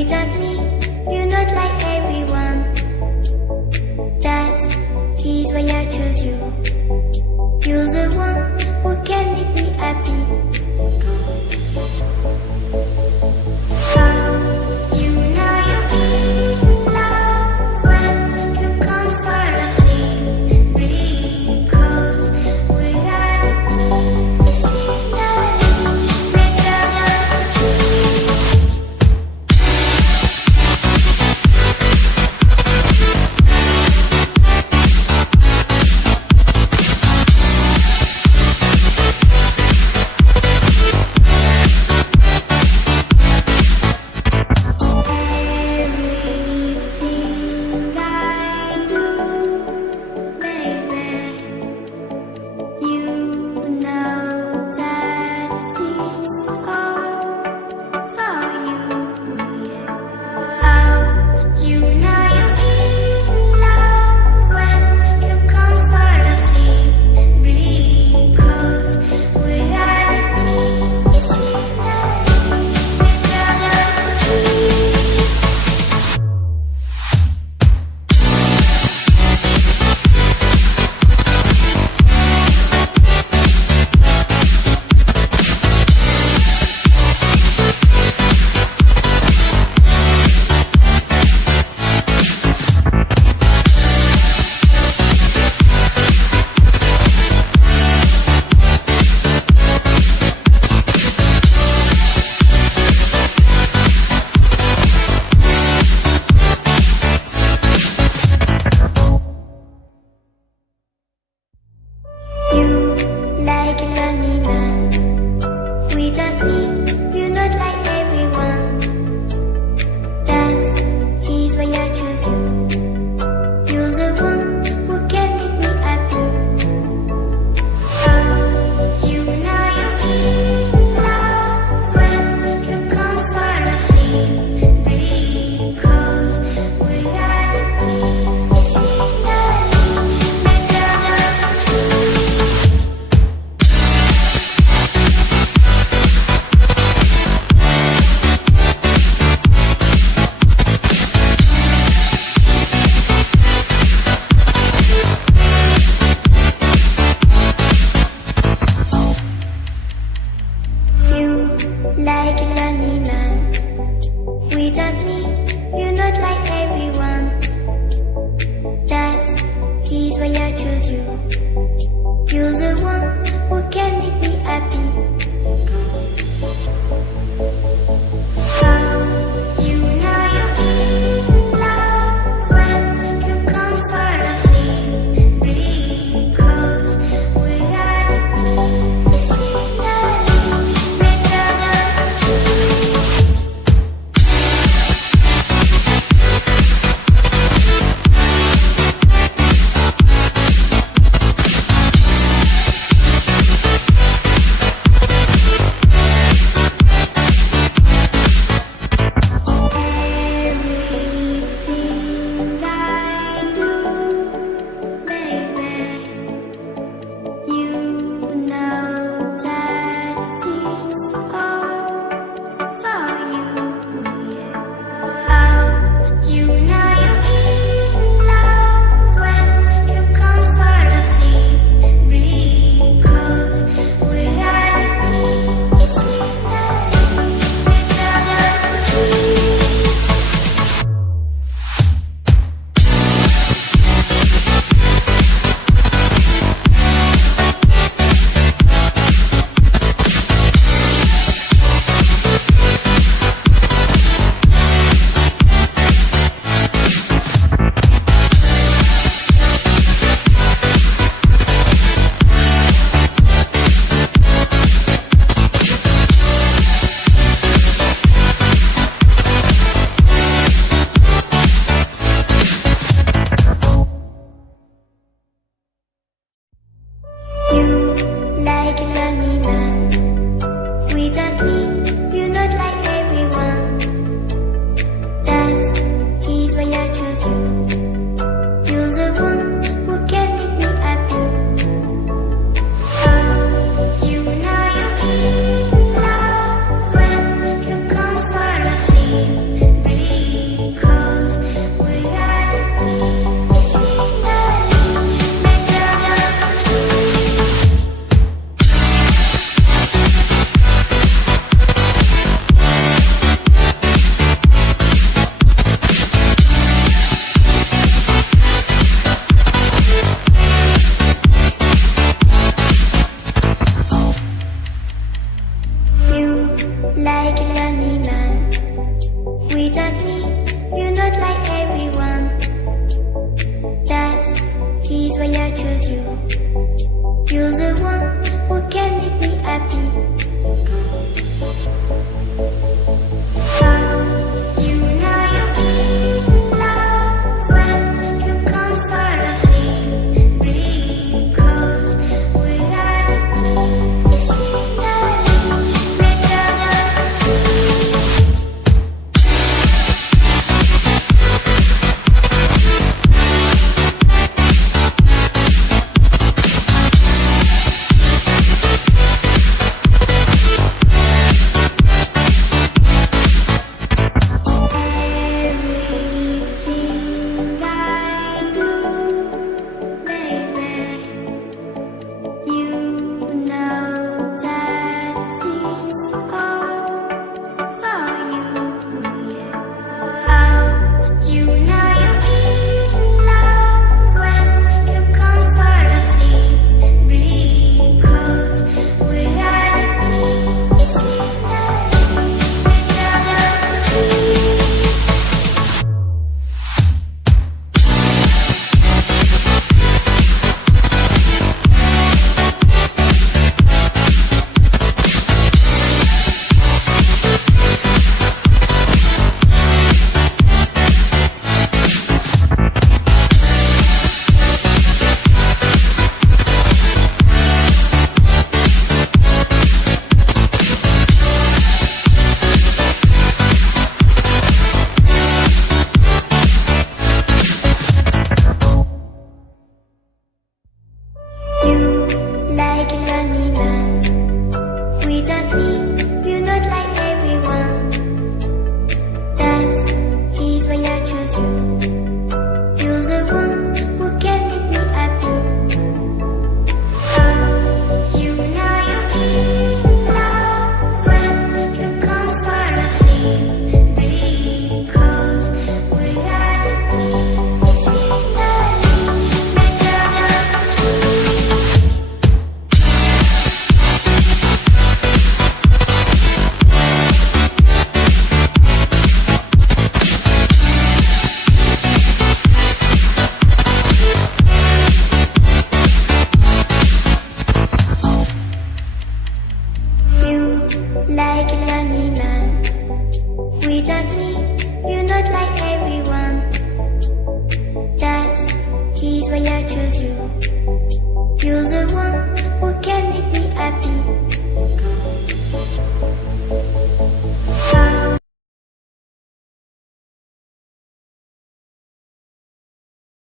Without me, you're not like everyone. That's is why I choose you. You're the one who can make me happy. Oh, you know you're in love when you come for the sea. Because we are the king, it's scenery, better than trees. Everything I do, baby, you know that it's all for you. Oh, you know you're in love when you come for the sea. Because we are the king, it's scenery, better than trees. You like a lonely man. Without me, you're not like everyone. That is why I choose you. You're the one who can make me happy. Oh, you know you're in love when you come for the sea. Because we are the king, it's scenery, better than trees. You like a lonely man. Without me, you're not like everyone. That is why I choose you. You're the one who can make me happy. Oh, you know you're in love when you come for the sea. Because we are the king, it's scenery, better than trees. भी जाती